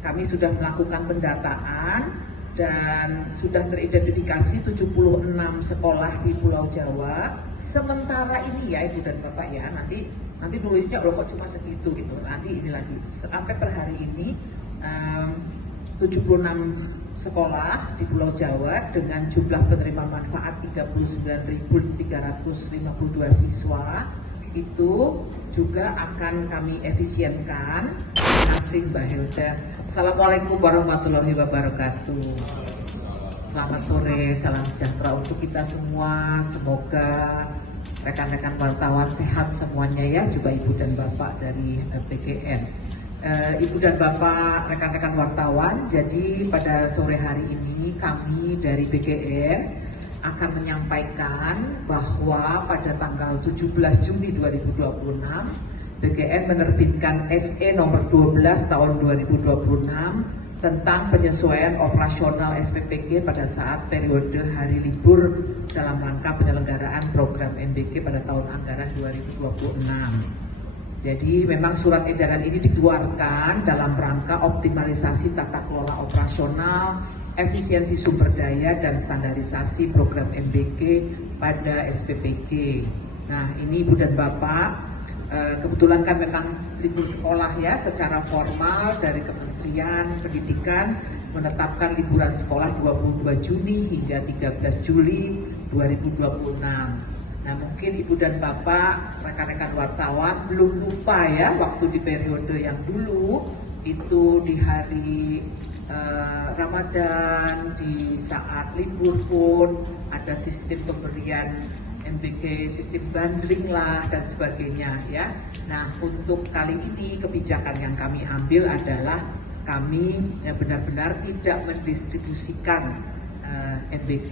kami sudah melakukan pendataan dan sudah teridentifikasi 76 sekolah di Pulau Jawa. Sementara ini ya Ibu dan Bapak ya, nanti nulisnya kok cuma segitu gitu. Nanti ini lagi sampai per hari ini 76 sekolah di Pulau Jawa dengan jumlah penerima manfaat 39.352 siswa itu juga akan kami efisienkan. Terima kasih Mbak Hilda. Assalamualaikum warahmatullahi wabarakatuh. Selamat sore, salam sejahtera untuk kita semua. Semoga rekan-rekan wartawan sehat semuanya ya, juga Ibu dan Bapak dari BGN. Ibu dan Bapak, rekan-rekan wartawan, jadi pada sore hari ini kami dari BGN akan menyampaikan bahwa pada tanggal 17 Juni 2026 BGN menerbitkan SE nomor 12 tahun 2026 tentang penyesuaian operasional SPPG pada saat periode hari libur dalam rangka penyelenggaraan program MBG pada tahun anggaran 2026. Jadi memang surat edaran ini dikeluarkan dalam rangka optimalisasi tata kelola operasional, efisiensi sumber daya, dan standarisasi program MBG pada SPPG. Nah ini Ibu dan Bapak, kebetulan kan memang libur sekolah ya, secara formal dari Kementerian Pendidikan menetapkan liburan sekolah 22 Juni hingga 13 Juli 2026. Nah mungkin Ibu dan Bapak, rekan-rekan wartawan belum lupa ya, waktu di periode yang dulu itu di hari Ramadan, di saat libur pun ada sistem pemberian MBG, sistem bundling lah dan sebagainya ya. Nah untuk kali ini kebijakan yang kami ambil adalah kami benar-benar tidak mendistribusikan MBG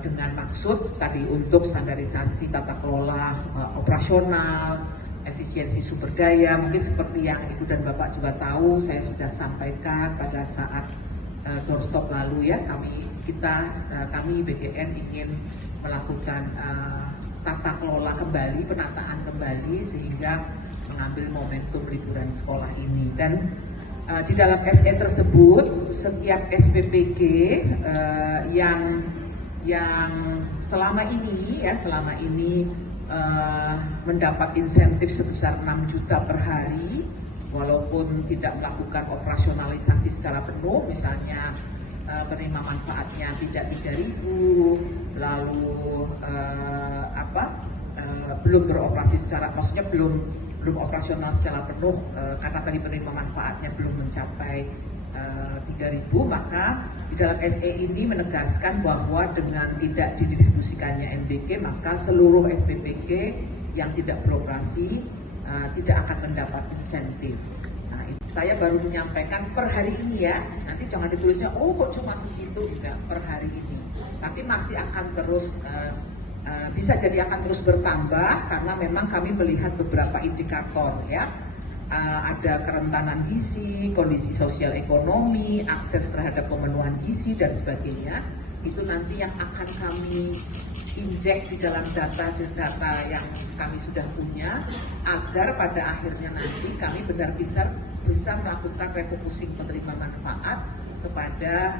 dengan maksud tadi untuk standarisasi tata kelola operasional, efisiensi sumber daya. Mungkin seperti yang Ibu dan Bapak juga tahu, saya sudah sampaikan pada saat doorstop lalu ya, kami BGN ingin melakukan tata kelola kembali, penataan kembali sehingga mengambil momentum liburan sekolah ini. Dan di dalam SE tersebut setiap SPPG yang selama ini mendapat insentif sebesar 6 juta per hari walaupun tidak melakukan operasionalisasi secara penuh, misalnya penerima manfaatnya tidak 3.000, lalu belum beroperasi secara, maksudnya belum operasional secara penuh karena tadi penerima manfaatnya belum mencapai 3.000, maka di dalam SE ini menegaskan bahwa dengan tidak didistribusikannya MBG maka seluruh SPPG yang tidak beroperasi tidak akan mendapat insentif. Nah, saya baru menyampaikan per hari ini ya, nanti jangan ditulisnya kok cuma segitu, tidak, per hari ini. Tapi masih akan terus bisa jadi akan terus bertambah karena memang kami melihat beberapa indikator ya. Ada kerentanan gizi, kondisi sosial ekonomi, akses terhadap pemenuhan gizi dan sebagainya. Itu nanti yang akan kami injek di dalam data yang kami sudah punya, agar pada akhirnya nanti kami benar bisa melakukan refocusing penerima manfaat kepada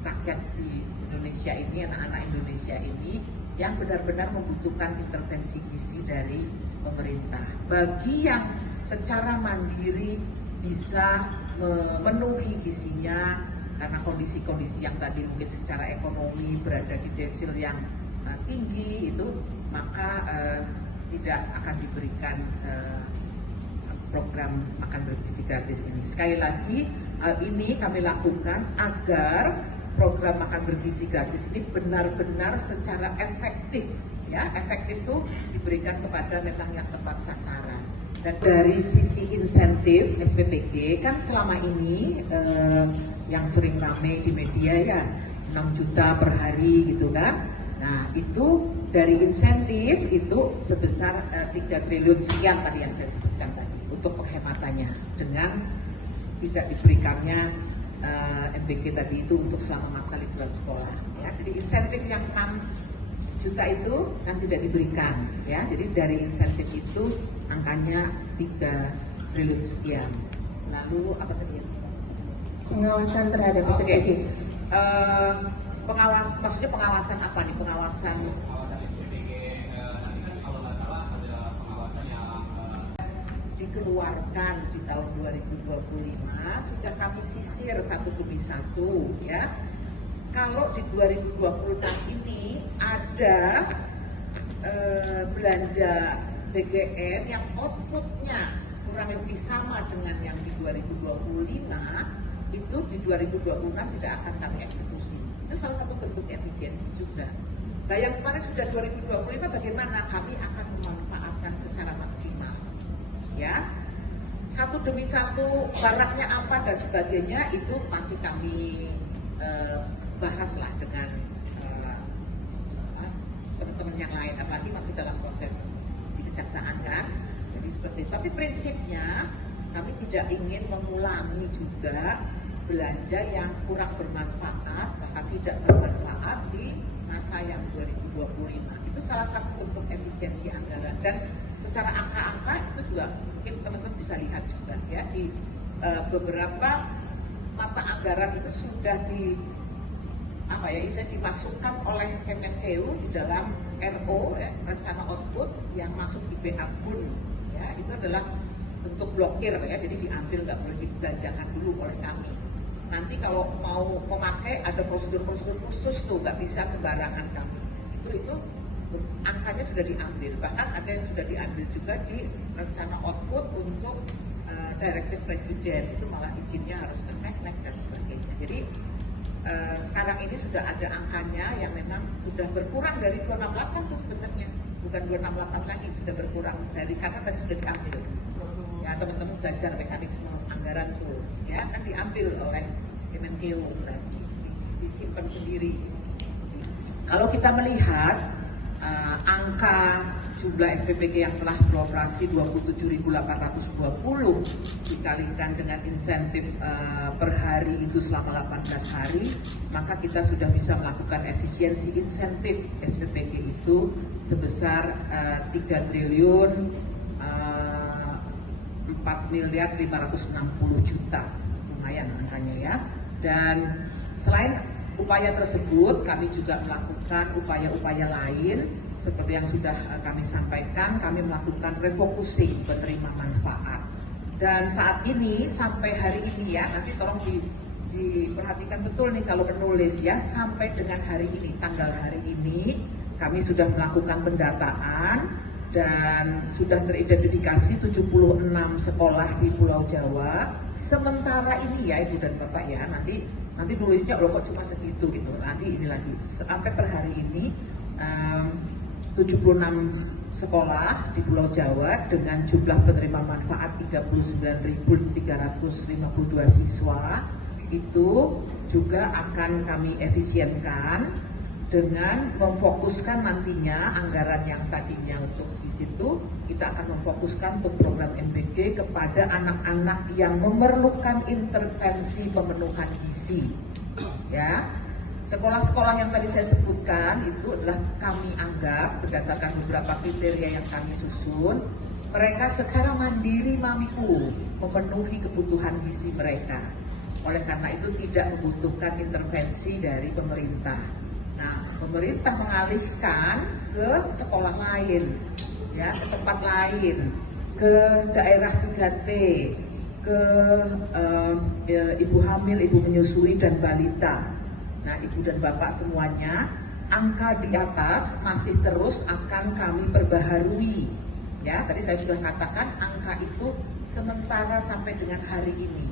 rakyat di Indonesia ini, anak-anak Indonesia ini yang benar-benar membutuhkan intervensi gizi dari pemerintah. Bagi yang secara mandiri bisa memenuhi gizinya karena kondisi-kondisi yang tadi mungkin secara ekonomi berada di desil yang tinggi itu, maka tidak akan diberikan program makan bergizi gratis ini. Sekali lagi, hal ini kami lakukan agar program makan bergizi gratis ini benar-benar secara efektif ya, efektif itu diberikan kepada memang yang tepat sasaran. Dan dari sisi insentif SPPG kan selama ini yang sering ramai di media ya 6 juta per hari gitu kan. Nah itu dari insentif itu sebesar 3 triliun sekian tadi yang saya sebutkan tadi untuk penghematannya dengan tidak diberikannya MBG tadi itu untuk selama masa liburan sekolah ya. Jadi insentif yang 6 juta itu kan tidak diberikan ya. Jadi dari insentif itu angkanya 3 triliun sekian. Lalu apa tadi ya? Pengawasan terhadap Oke. SPPG. Maksudnya pengawasan apa nih? Pengawasan SPPG nanti kan kalau nggak salah ada pengawasan yang dikeluarkan di tahun 2025 sudah kami sisir satu demi satu ya. Kalau di 2026 ini ada belanja BGN yang outputnya kurang lebih sama dengan yang di 2025, itu di 2026 tidak akan kami eksekusi. Itu salah satu bentuk efisiensi juga. Nah yang kemarin sudah 2025 bagaimana? Kami akan memanfaatkan secara maksimal. Ya, satu demi satu barangnya apa dan sebagainya itu masih kami bahaslah dengan teman-teman yang lain, apalagi masih dalam proses di kejaksaan kan. Jadi seperti itu. Tapi prinsipnya kami tidak ingin mengulangi juga belanja yang kurang bermanfaat, bahkan tidak bermanfaat di masa yang 2025. Itu salah satu bentuk efisiensi anggaran, dan secara angka-angka itu juga mungkin teman-teman bisa lihat juga ya di beberapa mata anggaran itu sudah dimasukkan oleh Kemenkeu di dalam RO ya, rencana output yang masuk di BABUN ya, itu adalah bentuk blokir ya, jadi diambil, nggak boleh dibelanjakan dulu oleh kami. Nanti kalau mau memakai ada prosedur-prosedur khusus tuh, nggak bisa sembarangan kami. Itu angkanya sudah diambil, bahkan ada yang sudah diambil juga di rencana output untuk direktif presiden, itu malah izinnya harus ke Seknek dan sebagainya. Jadi sekarang ini sudah ada angkanya yang memang sudah berkurang dari 268 tuh sebenarnya, bukan 268 lagi, sudah berkurang dari, karena tadi sudah diambil. Ya teman-teman belajar mekanisme anggaran tuh, ya kan diambil oleh Kemenkeu dan disimpan sendiri. Kalau kita melihat angka jumlah SPPG yang telah beroperasi 27.820 dikalikan dengan insentif per hari itu selama 18 hari, maka kita sudah bisa melakukan efisiensi insentif SPPG itu sebesar 3 triliun 4.560 juta, lumayan angkanya ya. Dan selain upaya tersebut, kami juga melakukan upaya-upaya lain seperti yang sudah kami sampaikan. Kami melakukan refocusing penerima manfaat, dan saat ini sampai hari ini ya, nanti tolong diperhatikan betul nih kalau menulis ya, sampai dengan hari ini, tanggal hari ini kami sudah melakukan pendataan dan sudah teridentifikasi 76 sekolah di Pulau Jawa. Sementara ini ya Ibu dan Bapak ya, nanti nulisnya loh kok cuma segitu gitu, nanti ini lagi sampai per hari ini 76 sekolah di Pulau Jawa dengan jumlah penerima manfaat 39.352 siswa itu juga akan kami efisienkan dengan memfokuskan nantinya anggaran yang tadinya untuk di situ, kita akan memfokuskan untuk program MBG kepada anak-anak yang memerlukan intervensi pemenuhan gizi. Ya, sekolah-sekolah yang tadi saya sebutkan itu adalah kami anggap berdasarkan beberapa kriteria yang kami susun, mereka secara mandiri mampu memenuhi kebutuhan gizi mereka. Oleh karena itu tidak membutuhkan intervensi dari pemerintah. Nah, pemerintah mengalihkan ke sekolah lain, ya, ke tempat lain, ke daerah 3T, ke ibu hamil, ibu menyusui, dan balita. Nah, ibu dan bapak semuanya, angka di atas masih terus akan kami perbaharui. Ya, tadi saya sudah katakan angka itu sementara sampai dengan hari ini.